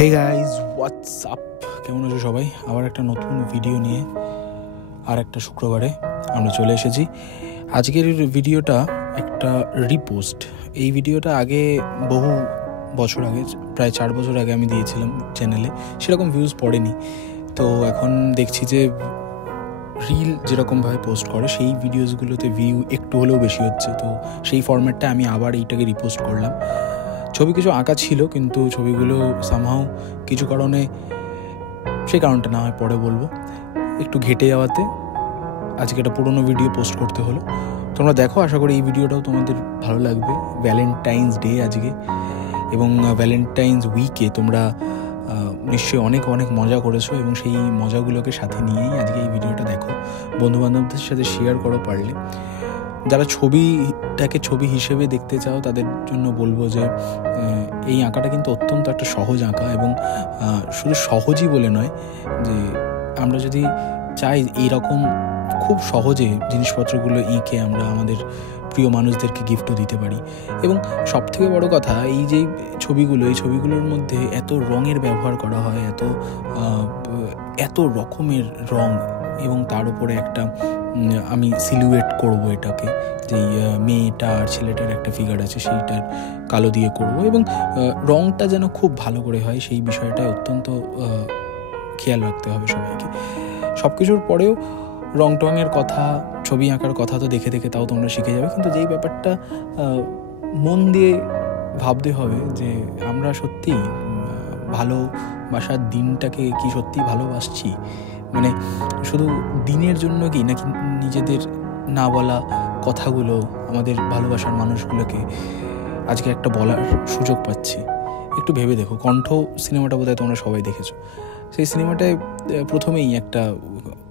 Hey guys, what's up? কেমন আছো সবাই? আবার একটা নতুন ভিডিও নিয়ে আর একটা শুক্রবারে আমরা চলে এসেছি। আজকের ভিডিওটা একটা রিপোস্ট। এই ভিডিওটা আগে বহু বছর আগে, প্রায় 4 বছর আগে আমি দিয়েছিলাম চ্যানেলে, সেরকম ভিউজ পড়েনি। তো এখন দেখছি যে রিল যেরকমভাবে পোস্ট করে সেই ভিডিওসগুলোতে ভিউ একটু হলেও বেশি হচ্ছে। তো সেই ফরম্যাটটা আমি আবার এইটাকে রিপোস্ট করলাম। ছবি কিছু আঁকা ছিল, কিন্তু ছবিগুলো সামহাও কিছু কারণে, সেই কারণটা না হয় পরে বলবো, একটু ঘেটে যাওয়াতে আজকে একটা পুরোনো ভিডিও পোস্ট করতে হলো। তোমরা দেখো, আশা করি এই ভিডিওটাও তোমাদের ভালো লাগবে। ভ্যালেন্টাইন্স ডে আজকে, এবং ভ্যালেন্টাইন্স উইকে তোমরা নিশ্চয়ই অনেক অনেক মজা করেছো, এবং সেই মজাগুলোকে সাথে নিয়েই আজকে এই ভিডিওটা দেখো। বন্ধুবান্ধবদের সাথে শেয়ার করো পারলে। যারা ছবিটাকে ছবি হিসেবে দেখতে চাও তাদের জন্য বলবো যে এই আঁকাটা কিন্তু অত্যন্ত একটা সহজ আঁকা, এবং শুধু সহজই বলে নয়, যে আমরা যদি চাই এইরকম খুব সহজে জিনিসপত্রগুলো এঁকে আমরা আমাদের প্রিয় মানুষদেরকে গিফটও দিতে পারি। এবং সবথেকে বড় কথা, এই যে ছবিগুলোর মধ্যে এত রঙের ব্যবহার করা হয়, এত রকমের রং, এবং তার উপরে একটা আমি সিলুয়েট করব এটাকে, যেই মেয়েটা আর ছেলেটার একটা ফিগার আছে সেইটার কালো দিয়ে করব, এবং রংটা যেন খুব ভালো করে হয় সেই বিষয়টায় অত্যন্ত খেয়াল রাখতে হবে সবাইকে। সব কিছুর পরেও রং টঙের কথা, ছবি আঁকার কথা তো দেখে দেখে তাও তোমরা শিখে যাবে, কিন্তু যেই ব্যাপারটা মন দিয়ে ভাবতে হবে যে আমরা সত্যি ভালোবাসার দিনটাকে কি সত্যি ভালোবাসছি, মানে শুধু দিনের জন্য কি, নাকি নিজেদের না বলা কথাগুলো আমাদের ভালোবাসার মানুষগুলোকে আজকে একটা বলার সুযোগ পাচ্ছি। একটু ভেবে দেখো। কণ্ঠ সিনেমাটা বোধহয় তোমরা সবাই দেখেছো। সেই সিনেমাটায় প্রথমেই একটা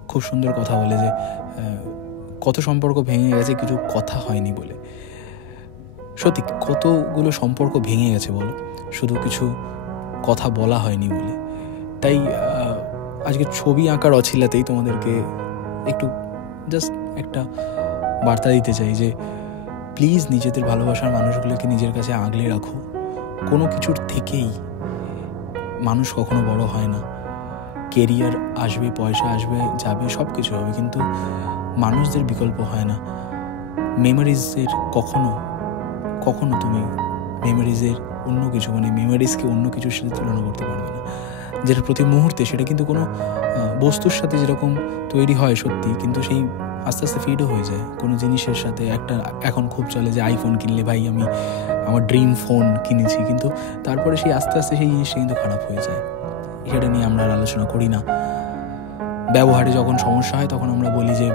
খুব সুন্দর কথা বলে যে কত সম্পর্ক ভেঙে গেছে কিছু কথা হয়নি বলে। সত্যি কতগুলো সম্পর্ক ভেঙে গেছে বলো, শুধু কিছু কথা বলা হয়নি বলে। তাই আজকে ছবি আঁকার অছিলাতেই তোমাদেরকে একটু জাস্ট একটা বার্তা দিতে চাই যে প্লিজ নিজেদের ভালোবাসার মানুষগুলোকে নিজের কাছে আগলে রাখো। কোনো কিছুর থেকেই মানুষ কখনো বড় হয় না। কেরিয়ার আসবে, পয়সা আসবে, যাবে, সব কিছু হবে, কিন্তু মানুষদের বিকল্প হয় না। মেমোরিজের কখনো তুমি মেমোরিজের অন্য কিছু, মানে মেমোরিজকে অন্য কিছুর সাথে তুলনা করতে পারবে না। যেটা প্রতি মুহূর্তে, সেটা কিন্তু কোনো বস্তুর সাথে যেরকম তৈরি হয় সত্যি, কিন্তু সেই আস্তে আস্তে ফিডও হয়ে যায় কোনো জিনিসের সাথে। একটা এখন খুব চলে যে আইফোন কিনলে ভাই আমি আমার ড্রিম ফোন কিনেছি, কিন্তু তারপরে সেই আস্তে আস্তে সেই জিনিসটা কিন্তু খারাপ হয়ে যায়। সেটা নিয়ে আমরা আর আলোচনা করি না। ব্যবহারে যখন সমস্যা হয় তখন আমরা বলি যে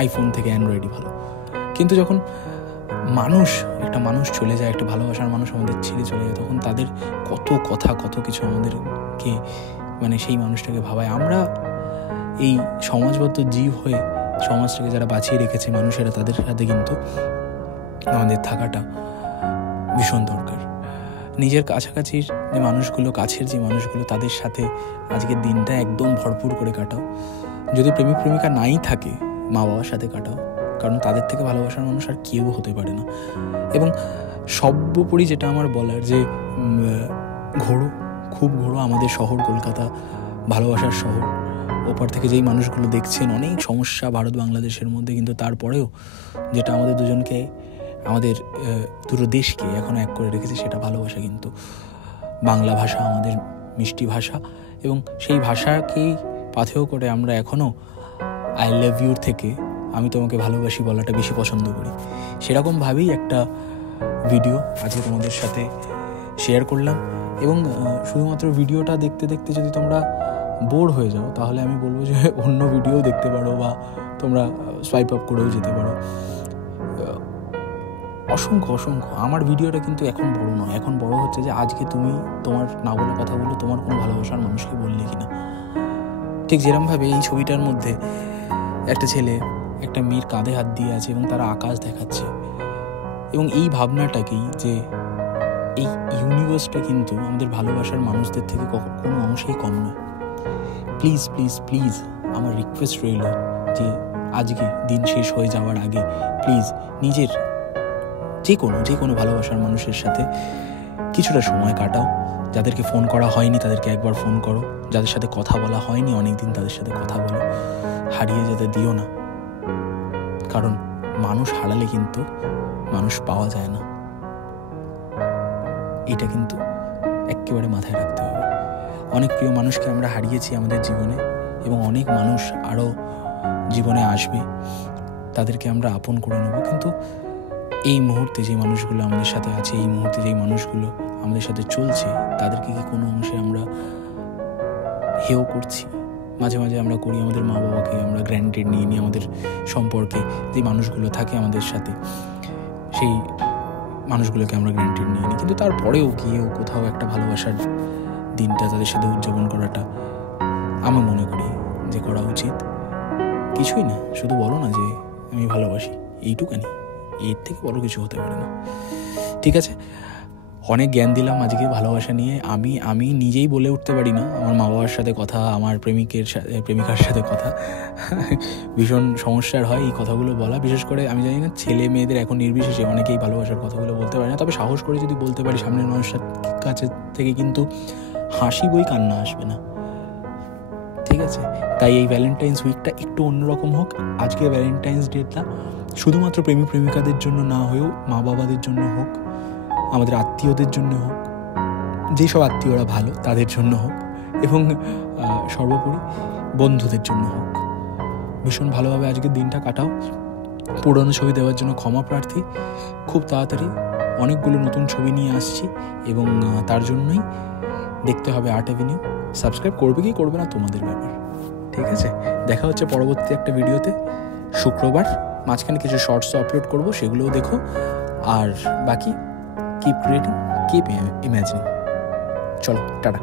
আইফোন থেকে অ্যান্ড্রয়েডই ভালো, কিন্তু যখন একটা মানুষ চলে যায়, একটা ভালোবাসার মানুষ আমাদের ছেড়ে চলে যায়, তখন তাদের কত কথা, কত কিছু আমাদেরকে, মানে সেই মানুষটাকে ভাবায়। আমরা এই সমাজবদ্ধ জীব হয়ে সমাজটাকে যারা বাঁচিয়ে রেখেছে মানুষেরা, তাদের সাথে কিন্তু আমাদের থাকাটা ভীষণ দরকার। নিজের কাছাকাছির যে মানুষগুলো, কাছের যে মানুষগুলো, তাদের সাথে আজকের দিনটা একদম ভরপুর করে কাটাও। যদি প্রেমিক প্রেমিকা নাই থাকে, মা বাবার সাথে কাটাও, কারণ তাদের থেকে ভালোবাসার মানুষ আর কেউ হতে পারে না। এবং সর্বোপরি যেটা আমার বলার, যে খুব ঘোরো আমাদের শহর কলকাতা, ভালোবাসার শহর। ওপার থেকে যেই মানুষগুলো দেখছেন, অনেক সমস্যা ভারত বাংলাদেশের মধ্যে, কিন্তু তারপরেও যেটা আমাদের দুজনকে, আমাদের দুটো দেশকে এখনো এক করে রেখেছে, সেটা ভালোবাসা। কিন্তু বাংলা ভাষা আমাদের মিষ্টি ভাষা, এবং সেই ভাষাকেই পাথেয় করে আমরা এখনো আই লাভ ইউর থেকে আমি তোমাকে ভালোবাসি বলাটা বেশি পছন্দ করি। সেরকমভাবেই একটা ভিডিও আজকে তোমাদের সাথে শেয়ার করলাম। এবং শুধুমাত্র ভিডিওটা দেখতে দেখতে যদি তোমরা বোর হয়ে যাও, তাহলে আমি বলবো যে অন্য ভিডিও দেখতে পারো, বা তোমরা সোয়াইপ আপ করেও যেতে পারো। অসংখ্য আমার ভিডিওটা কিন্তু এখন বড় নয়, এখন বড় হচ্ছে যে আজকে তুমি তোমার না বলা কথাগুলো তোমার কোনো ভালোবাসার মানুষকে বললে কিনা। ঠিক যেরকমভাবে এই ছবিটার মধ্যে একটা ছেলে একটা মেয়ের কাঁধে হাত দিয়ে আছে, এবং তারা আকাশ দেখাচ্ছে, এবং এই ভাবনাটাকেই যে এই ইউনিভার্সটা কিন্তু আমাদের ভালোবাসার মানুষদের থেকে কোনো অংশেই কম নয়। প্লিজ প্লিজ প্লিজ আমার রিকোয়েস্ট রইল যে আজকে দিন শেষ হয়ে যাওয়ার আগে প্লিজ নিজের যে কোনো ভালোবাসার মানুষের সাথে কিছুটা সময় কাটাও, যাদেরকে ফোন করা হয়নি তাদেরকে একবার ফোন করো, যাদের সাথে কথা বলা হয়নি অনেকদিন তাদের সাথে কথা বলো, হারিয়ে যেতে দিও না। কারণ মানুষ হারালে কিন্তু মানুষ পাওয়া যায় না, এটা কিন্তু একেবারে মাথায় রাখতে হবে। অনেক প্রিয় মানুষকে আমরা হারিয়েছি আমাদের জীবনে, এবং অনেক মানুষ আরও জীবনে আসবে, তাদেরকে আমরা আপন করে নেব। কিন্তু এই মুহূর্তে যে মানুষগুলো আমাদের সাথে আছে, এই মুহূর্তে যেই মানুষগুলো আমাদের সাথে চলছে, তাদেরকে কি কোনো অংশে আমরা হেয় করছি? মাঝে মাঝে আমরা করি, আমাদের মা বাবাকে আমরা গ্র্যান্টেড নিয়ে নিই, আমাদের সম্পর্কে যে মানুষগুলো থাকে আমাদের সাথে সেই মানুষগুলোকে আমরা গ্র্যান্টেড নিয়ে নিই। কিন্তু তারপরেও গিয়েও কোথাও একটা ভালোবাসার দিনটা তাদের সাথে উদযাপন করাটা আমি মনে করি যে করা উচিত। কিছুই না, শুধু বলো না যে আমি ভালোবাসি, এইটুকানি, এর থেকে বড় কিছু হতে পারে না। ঠিক আছে, অনেক জ্ঞান দিলাম আজকে ভালোবাসা নিয়ে। আমি নিজেই বলে উঠতে পারি না, আমার মা বাবার সাথে কথা, আমার প্রেমিকার সাথে কথা, ভীষণ সমস্যার হয় এই কথাগুলো বলা। বিশেষ করে আমি জানি না, ছেলে মেয়েদের এখন নির্বিশেষে অনেকেই ভালোবাসার কথাগুলো বলতে পারে না। তবে সাহস করে যদি বলতে পারি সামনের মানুষের কাছে থেকে, কিন্তু হাসি বই কান্না আসবে না। ঠিক আছে, তাই এই ভ্যালেন্টাইন্স উইকটা একটু অন্যরকম হোক। আজকে ভ্যালেন্টাইন্স ডেটা শুধুমাত্র প্রেমিক প্রেমিকাদের জন্য না হয়েও মা বাবাদের জন্য হোক, আমাদের আত্মীয়দের জন্য হোক, যেসব আত্মীয়রা ভালো তাদের জন্য হোক, এবং সর্বোপরি বন্ধুদের জন্য হোক। ভীষণ ভালোভাবে আজকের দিনটা কাটাও। পুরনো ছবি দেওয়ার জন্য ক্ষমা প্রার্থী। খুব তাড়াতাড়ি অনেকগুলো নতুন ছবি নিয়ে আসছি, এবং তার জন্যই দেখতে হবে আর্ট অ্যাভিনিউ। সাবস্ক্রাইব করবে কি করবে না তোমাদের ব্যাপার। ঠিক আছে, দেখা হচ্ছে পরবর্তী একটা ভিডিওতে শুক্রবার। মাঝখানে কিছু শর্টসও আপলোড করবো, সেগুলোও দেখো। আর বাকি কিপ ক্রিয়েটিং, কিপ ইমাজিনিং। চলো, টাটা।